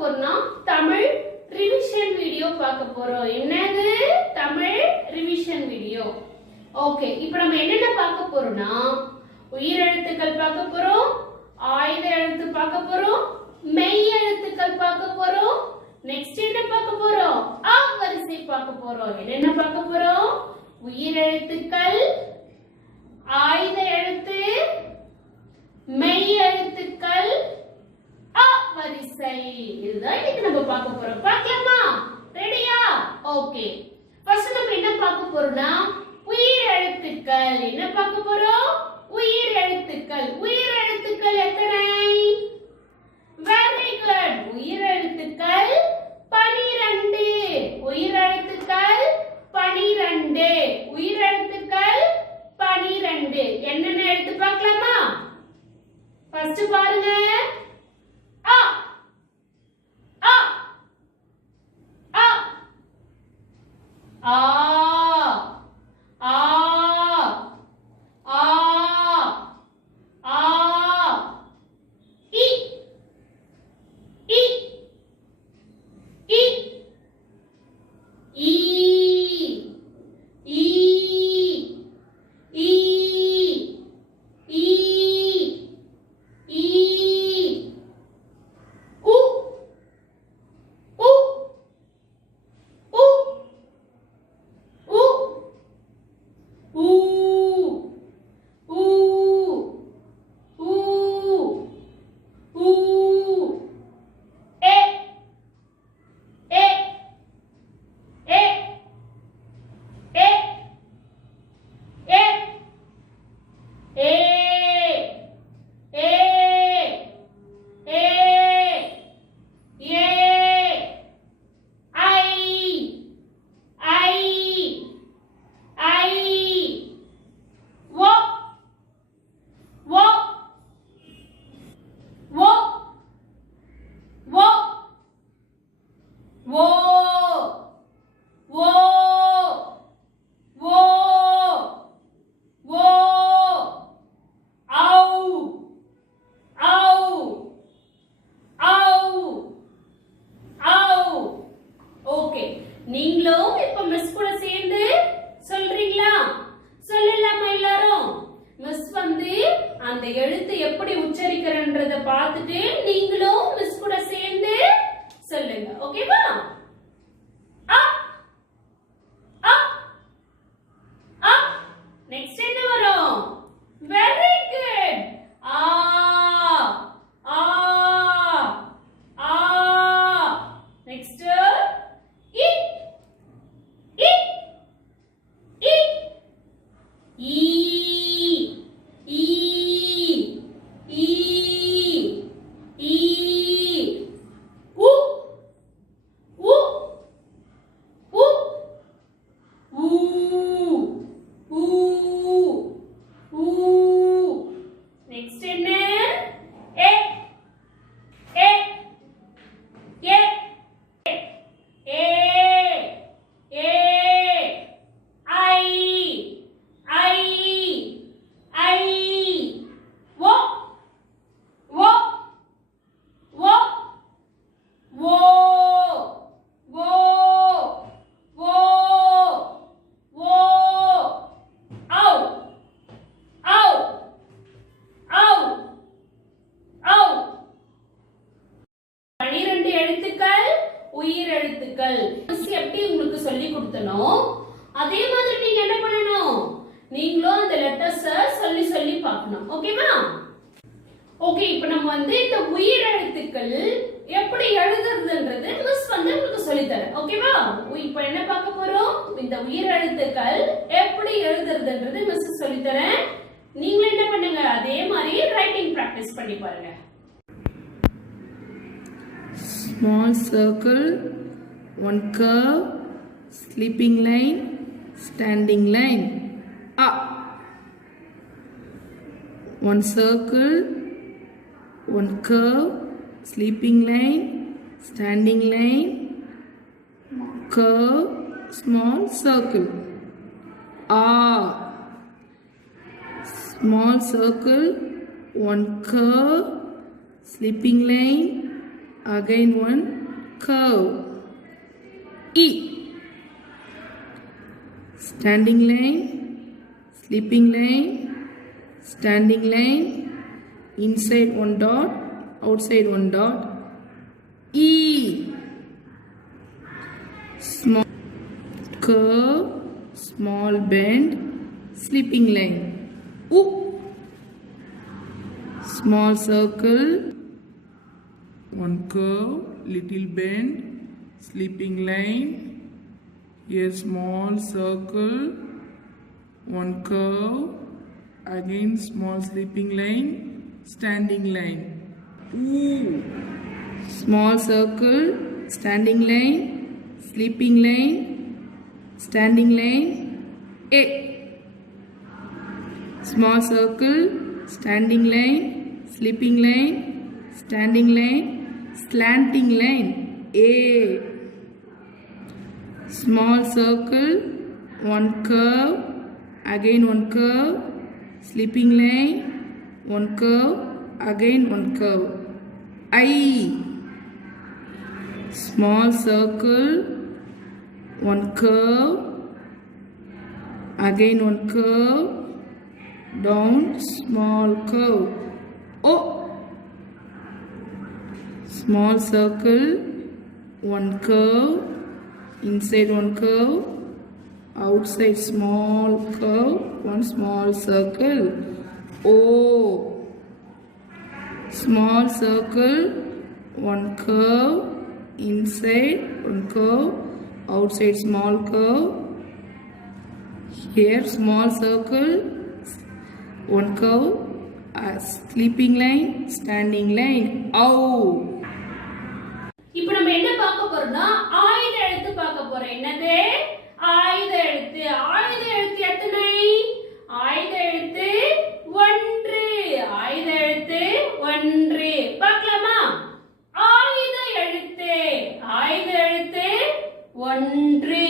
போறோம்னா Tamil revision video பார்க்க போறோம். என்னது? Tamil revision video. ஓகே, இப்போ நம்ம என்னென்ன பார்க்க போறோம்னா உயிரெழுத்துக்கள் பார்க்க போறோம், ஆயுத எழுத்து பார்க்க போறோம், மெய் எழுத்துக்கள் பார்க்க போறோம். நெக்ஸ்ட் என்ன பார்க்க போறோம்? ஆ வரிசை பார்க்க போறோம். என்னென்ன பார்க்க போறோம்? உயிரெழுத்துக்கள், ஆயுத எழுத்து, மெய் எழுத்துக்கள், அ வரிசை. இதுதான் இன்னைக்கு நம்ம பார்க்க போறோம். பார்க்கலாமா? ரெடியா? ஓகே. ஃபர்ஸ்ட் நம்ம என்ன பார்க்க போறோம்னா உயிர் எழுத்துக்கள். என்ன பார்க்க போறோம்? உயிர் எழுத்துக்கள். உயிர் எழுத்துக்கள் எத்தனை? Very good. உயிர் எழுத்துக்கள் 12. உயிர் எழுத்துக்கள் 12. உயிர் எழுத்துக்கள் 12. என்னென்ன எழுத்து பார்க்கலாமா? ஃபர்ஸ்ட் பாருங்க. அ அ அ ஆ ஆ ஆ ஆ இ இ இ ஈ ஈ ஈ ஈ ஈ உ உ உ உ ஊ ஊ ஊ ஊ ஏ ஏ ஏ ஏ ஏ ஏ ஏ ஏ ஏ ஐ ஐ ஐ ஓ ஓ ஓ ஓ ஓ ஓ ஓ ஓ ஆவ் ஆவ் ஆவ் ஆவ். ஓகே, நீங்களும் இப்ப மிஸ் கூட சேர்ந்து சொல்றீங்களா? சொல்லலாமா எல்லாரும்? மிஸ் அந்த எழுத்து எப்படி உச்சரிக்கிறன்றத பார்த்துட்டு நீங்களும் மிஸ் கூட சேர்ந்து சொல்லுங்க. ஓகேவா? அ அ அ. நெக்ஸ்ட் என்ன வரும்? Very good. ஆ ஆ ஆ. நெக்ஸ்ட் இ இ இ ஈ ஈ ஈ ஈ உ உ உ ஊ ஊ ஊ. நெக்ஸ்ட் என்ன? ஏ ஏ ஏ ஏ ஏ ஐ ஐ ஐ ஓ ஓ ஓ ஓ ஓ ஓ ஓ ஔ ஔ ஔ ஔ. 12 எழுத்துக்கள் உயிர் எழுத்துக்கள். எப்படி உங்களுக்கு சொல்லி கொடுத்தனோ அதே மாதிரி நீங்க என்ன பண்ணணும்? நீங்களும் அந்த லெட்டர்ஸ் சொல்லி சொல்லி பார்க்கணும். ஓகேவா? ஓகே, இப்போ நம்ம இந்த உயிர் எழுத்துக்கள் எப்படி எழுதுறதுன்றது மிஸ் உங்களுக்கு சொல்லி தரேன். ஓகேவா? இப்போ என்ன பார்க்க போறோம்? இந்த உயிர் எழுத்துக்கள் எப்படி எழுதுறதுன்றது மிஸ் சொல்லி தரேன். நீங்களும் என்ன பண்ணுங்க? அதே மாதிரி ரைட்டிங் பிராக்டிஸ் பண்ணி பாருங்க. Small circle, one curve, sleeping line, standing line. A. One circle, one curve, sleeping line, standing line, curve, small circle. A. Small circle, one curve, sleeping line, again one curve. E. Standing line, sleeping line, standing line, inside one dot, outside one dot. E. Small curve, small bend, sleeping line. U. Small circle, one curve, little bend, sleeping line. Here small circle, one curve, again small sleeping line, standing line. Ooh. Small circle, standing line, sleeping line, standing line. A. Small circle, standing line, sleeping line, standing line, slanting line. A. Small circle, one curve, again one curve, sleeping line, one curve, again one curve. I. Small circle, one curve, again one curve, down small curve. O. Small circle, one curve, inside one curve, outside small curve, one small circle. O. Small circle, one curve, inside one curve, outside small curve. Here small circle, one curve, a sleeping line, standing line. Ow. இப்போ நம்ம என்ன பார்க்க போறோம்னா ஆயுத எழுத்து பார்க்க போறோம். என்னது? ஆயுத எழுத்து. ஆயுத எழுத்து எத்தனை? ஆயுத எழுத்து 1. ஆயுத எழுத்து 1. பார்க்கலாமா? ஆயுத எழுத்து. ஆயுத எழுத்து 1.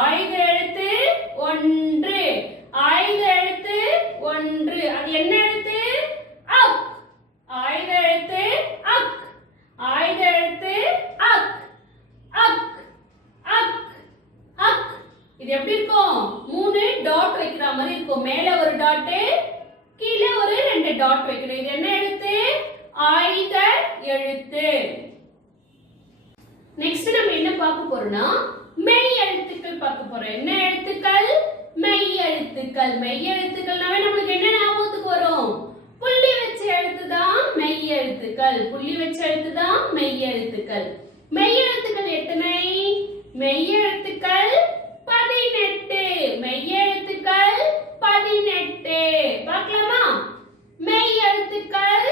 ஆயுத எழுத்து 1. ஆயுத எழுத்து 1. அது என்ன எழுத்து? அக். ஆயுத எழுத்து அக். ஆயுத எழுத்து அக். அக். அக். அக். இது எப்படி இருக்கும்? 3 டாட் வைக்கிற மாதிரி இருக்கும். மேல ஒரு டாட், கீழே ஒரு 2 டாட் வைக்கணும். இது என்ன எழுத்து? ஆயுத எழுத்து. நெக்ஸ்ட் நம்ம என்ன பார்க்க போறோம்னா மெய் எழுத்துக்கள் பார்க்க போறோம். என்ன எழுத்துக்கள்? மெய் எழுத்துக்கள். மெய் எழுத்துக்கள்னாவே நமக்கு என்ன ஞாபகத்துக்கு வரும்? புள்ளி வச்ச எழுத்து தான் மெய் எழுத்துக்கள். புள்ளி வச்ச எழுத்து தான் மெய் எழுத்துக்கள். மெய் எழுத்துக்கள் எத்தனை? மெய் எழுத்துக்கள் 18. மெய் எழுத்துக்கள் 18. பார்க்கலாமா? மெய் எழுத்துக்கள்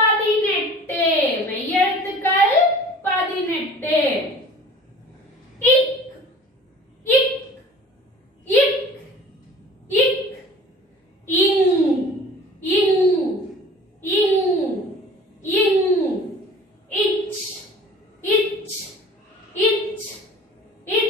18. மெய் எழுத்துக்கள் 18. இக். இக். இக். இக். இங். இங். இங். இங். இச். இச். இச். இச்.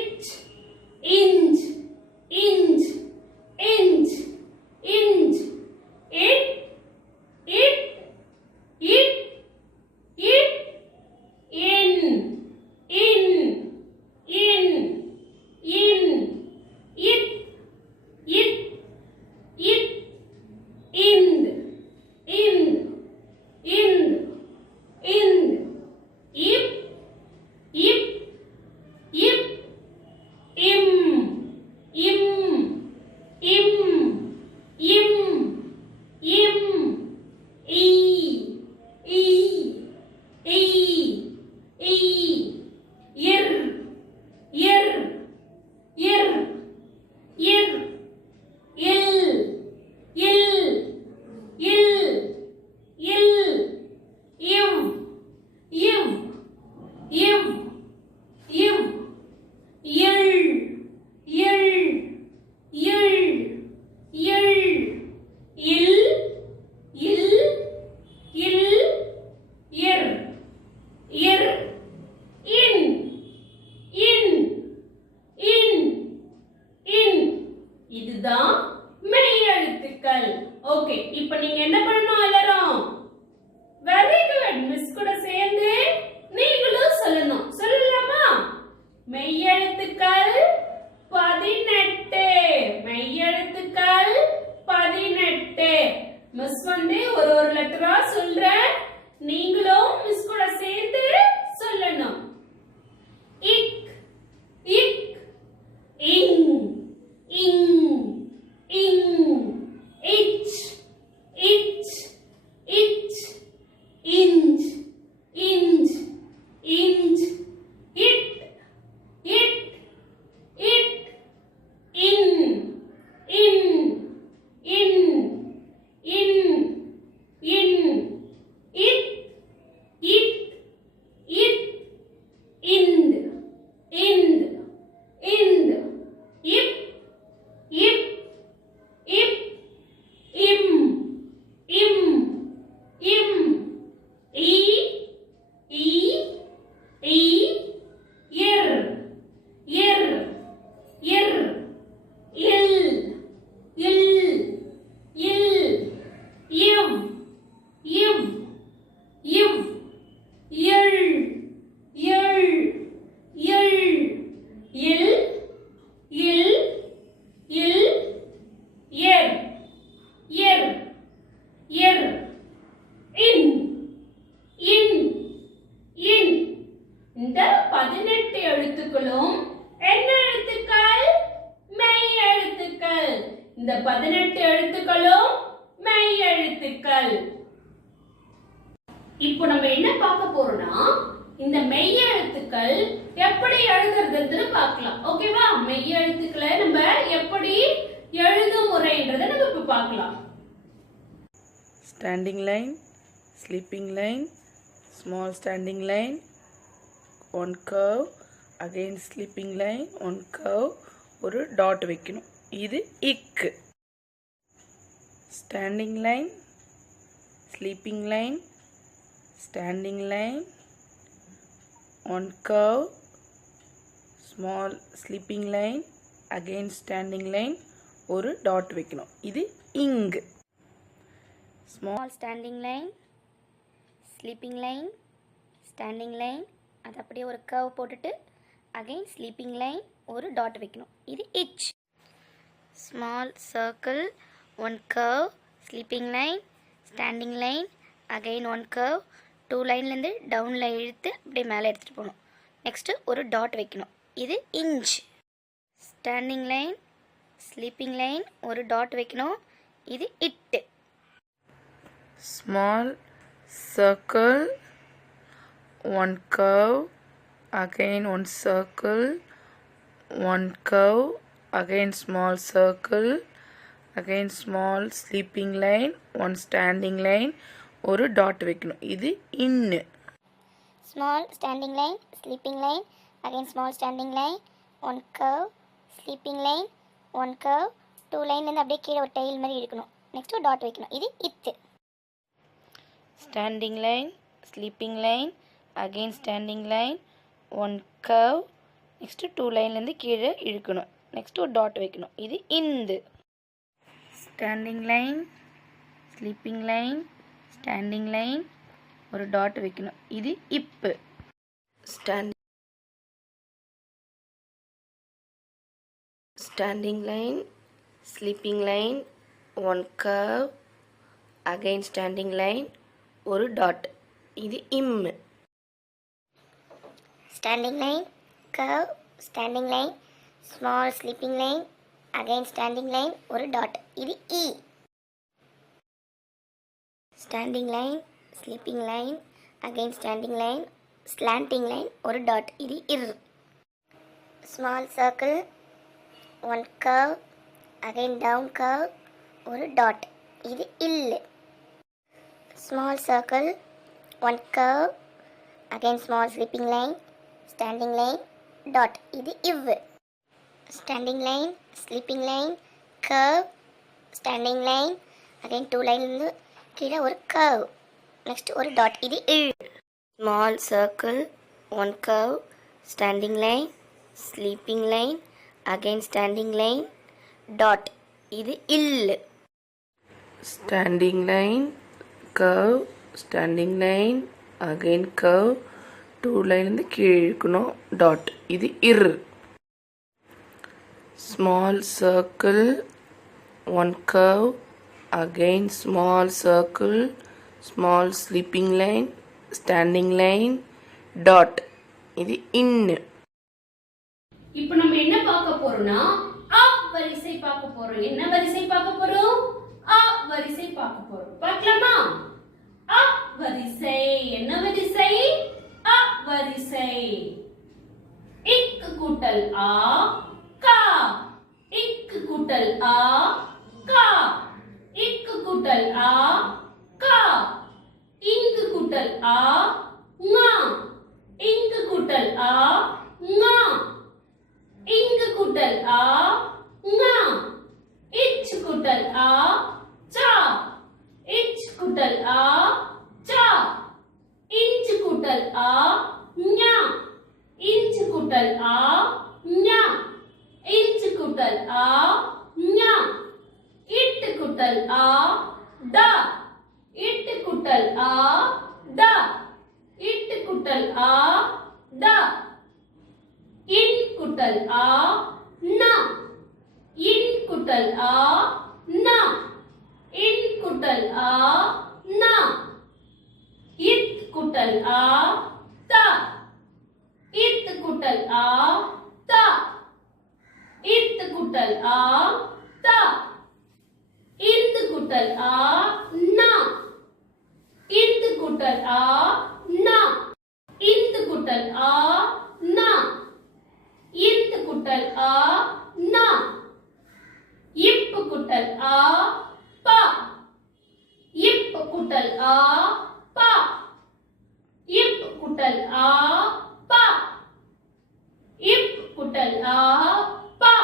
மெய்யெழுத்துக்கள் 18. மெய்யெழுத்துக்கள் 18. மிஸ் ஒரு லெட்டரா சொல்றேன், நீங்களும் மிஸ் கூட சேர்த்து சொல்லணும். இக் இக் இங் இங் இங் இச் இச் இச் இஞ்ச் இஞ்ச் இஞ்ச் இட் இட் இட் இன் இன் இன் இன் இன் இட் இட் இட் இந்த் இந்த் இந்த் இப் இப் இப் இம் இம் இம் ஈ ஈ ஈ இர் இர் இர் இல் இல் இல் இவ் இவ் இவ் இள் இள் இள் இல் இல் இல் எர் எர் எர் இன் இன் இன். இந்த 18 எழுத்துக்களும் என்ன எழுத்துக்கள்? மெய் எழுத்துக்கள். இந்த 18 எழுத்துக்களும் மெய் எழுத்துக்கள். இப்போ நம்ம என்ன பார்க்க போறோம்னா, இந்த மெய் எழுத்துக்கள் எப்படி எழுதுறதுன்னு பார்க்கலாம். ஓகேவா? மெய் எழுத்துக்களை நம்ம எப்படி எழுதும் முறைன்றதை நம்ம இப்ப பார்க்கலாம். Standing line, sleeping line, small standing line, one curve, again sleeping line, one curve, ஒரு dot வைக்கணும். இது இக். Standing line, sleeping line, standing line, one curve, small sleeping line, again standing line, ஒரு dot வைக்கணும். இது இங். Small standing line, sleeping line, standing line, அது அப்படியே ஒரு curve போட்டுட்டு again sleeping line ஒரு dot வைக்கணும். இது itch. Small circle, one curve, sleeping line, standing line, again one curve, two lineலேருந்து டவுனில் இழுத்து அப்படியே மேலே எடுத்துகிட்டு போகணும். நெக்ஸ்ட்டு ஒரு dot வைக்கணும். இது inch. Standing line, sleeping line ஒரு dot வைக்கணும். இது it. Small circle, one curve, again one circle, one curve, again small circle, again small sleeping line, one standing line, ஒரு dot வைக்கணும். இது in. Small standing line, sleeping line, again small standing line, one curve, sleeping line, one curve, two lineலேருந்து அப்படியே கீழே ஒரு tail மாதிரி இருக்கணும். Next ஒரு dot வைக்கணும். இது இத்து. Standing line, sleeping line, again standing line, one curve, next two lineலேருந்து கீழே இழுக்கணும். நெக்ஸ்ட் ஒரு dot வைக்கணும். இது Hindu. Standing line, sleeping line, standing line, ஒரு dot வைக்கணும். இது இப்பு. Standing line, sleeping line, one curve, again standing line, ஒரு dot. இது இம். Standing line, curve, standing line, small sleeping line, again standing line ஒரு dot. இது E. Standing line, sleeping line, again standing line, slanting line ஒரு dot. இது ir. Small circle, one curve, again down curve ஒரு dot. இது ill. Small circle, one curve, again small sleeping line, standing line, dot. இது iv. Standing line, sleeping line, curve, standing line, again two line கீழே ஒரு curve, next ஒரு dot. இது இல். Small circle, one curve, standing line, sleeping line, again standing line, dot. இது இல். Standing line, curve, standing line, again curve, 2 லைன்லேருந்து கீழே இழுக்கணும் dot. இது இர். Small circle, 1 curve, again small circle, small sleeping line, standing line, dot. இது இன். இப்போ நம்ம என்ன பார்க்க போறோம்னா அ வரிசை பார்க்க போறோம். என்ன வரிசை பார்க்க போறோம்? அ வரிசை பார்க்க போறோம். பார்க்கலாமா? அ வரிசை. என்ன வரிசை? அ வரிசை. இக் கூட்டல் ஆ கா. இக் கூட்டல் ஆ கா. இக் கூட்டல் ஆ கா. இங்கு கூட்டல் ஆ ஙா. இங்கு கூட்டல் ஆ ஞா. இங்கு கூட்டல் ஆ ஞா. இச் கூட்டல் ஆ சா. இச் கூட்டல் ஆ சா. இஞ்ச் கூட்டல் ஆ ஞா. இஞ்ச் கூட்டல் ஆ ஞா. இஞ்ச் கூட்டல் ஆ ஞா. இட் கூட்டல் ஆ டா. இட் கூட்டல் ஆ டா. இட் கூட்டல் ஆ டா. இன் கூட்டல் ஆ நா. இன் கூட்டல் ஆ நா. இன் கூட்டல் ஆ நா. இத் கூட்டல் ஆ தா. இத் கூட்டல் ஆ தா. இத் கூட்டல் ஆ தா. இத் கூட்டல் ஆ நா. இத் கூட்டல் ஆ நா. இத் கூட்டல் ஆ நா. இத் கூட்டல் ஆ நா. இப் கூட்டல் ஆ பா. இப் கூட்டல் ஆ பா. இப் கூட்டல் ஆ பா. இப் கூட்டல் ஆ பா.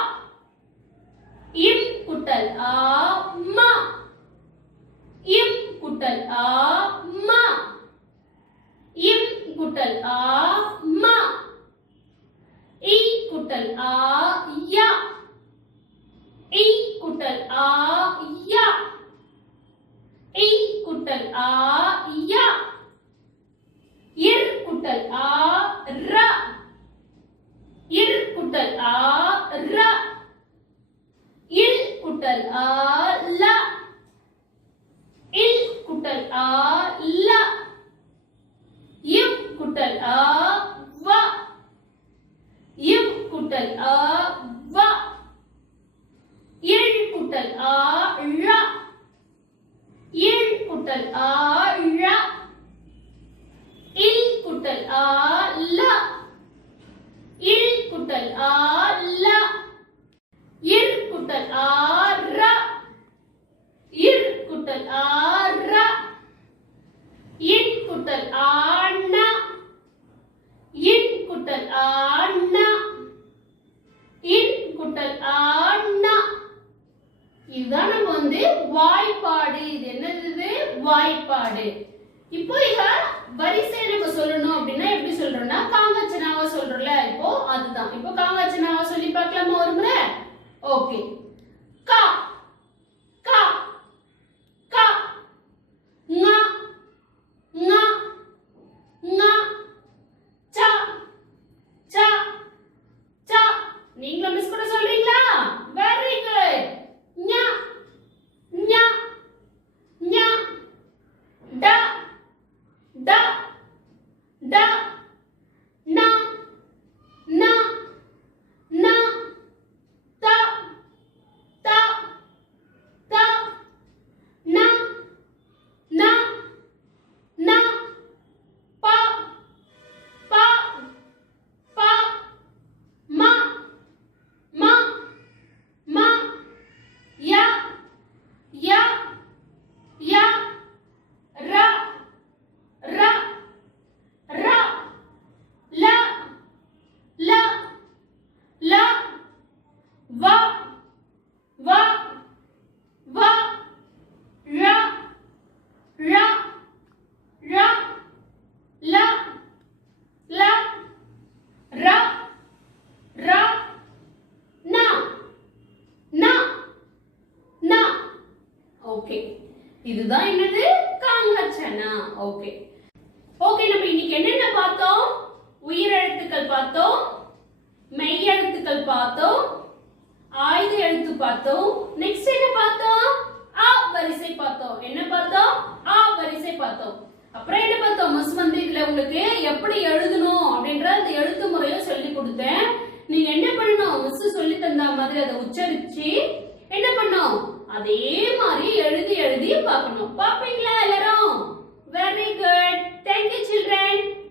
இம் கூட்டல் ஆ மா. இம் கூட்டல் ஆ மா. இம் கூட்டல் ஆ மா. இ கூட்டல் ஆ யா. இ கூட்டல் ஆ யா. இ கூட்டல் ஆ யா. இர் கூட்டல் ஆ ரா. இர் கூட்டல் ஆ ரா. இல் கூட்டல் ஆ லா. இல் கூட்டல் ஆ லா. இவ் கூட்டல் ஆ வா. இவ் கூட்டல் ஆ வா. இல் கூட்டல் ஆ ழா. இல் கூட்டல் ஆ ழா. இல் கூட்டல் ஆ லா. இல் கூட்டல் ஆ லா. இர் கூட்டல் ஆ ரா. இர் கூட்டல் ஆ ரா. இன் கூட்டல் ஆ நா. இன் கூட்டல் ஆ நா. இன் கூட்டல் ஆ நா. இதுதான் நம்ம வாய்ப்பாடு. இது என்னது? வாய்ப்பாடு. இப்போ இத வரிசை நம்ம சொல்லணும் அப்படின்னா எப்படி சொல்றோம்னா காங்கச்சனாவா சொல்றோம்ல. இப்போ அதுதான். இப்போ காங்கச்சனாவா சொல்லி பார்க்கலாமா ஒரு முறை? ஓகே. கா கா கா. ஙா ஞா ஞா. சா சா சா. நீங்களும் மிஸ் கூட சொல்றீங்களா? Very good. ஞா ஞா ஞா. டா டா டா. நா நா நா. தா தா தா. நா நா நா. பா பா பா. மா மா மா. யா யா யா. ரா ரா ரா. லா லா லா. வா வா வா. ரா ரா ரா. லா லா ரா ரா. நா நா நா. ஓகே. இதுதான் என்னது? காங்கச்சனா. Okay okay. நம்ம இன்னைக்கு என்னென்ன பார்த்தோம்? உயிரெழுத்துக்கள் பார்த்தோம், மெய் எழுத்துக்கள் பார்த்தோம், ஆயுத எழுத்து பார்த்தோம். நெக்ஸ்ட் என்ன பார்த்தோம்? ஆ வரிசை பார்த்தோம். என்ன பார்த்தோம்? ஆ வரிசை பார்த்தோம். அப்புறம் என்ன பார்த்தோம்? மிஸ் வந்து இதுல உங்களுக்கு எப்படி எழுதணும் அப்படின்ற அந்த எழுத்து முறையை சொல்லி கொடுத்தேன். நீங்க என்ன பண்ணணும்? மிஸ் சொல்லி தந்த மாதிரி அதை உச்சரிச்சு என்ன பண்ணணும்? அதே மாதிரி எழுதி எழுதி பார்க்கணும். பாப்பீங்களா எல்லாரும்? Very good. Thank you children.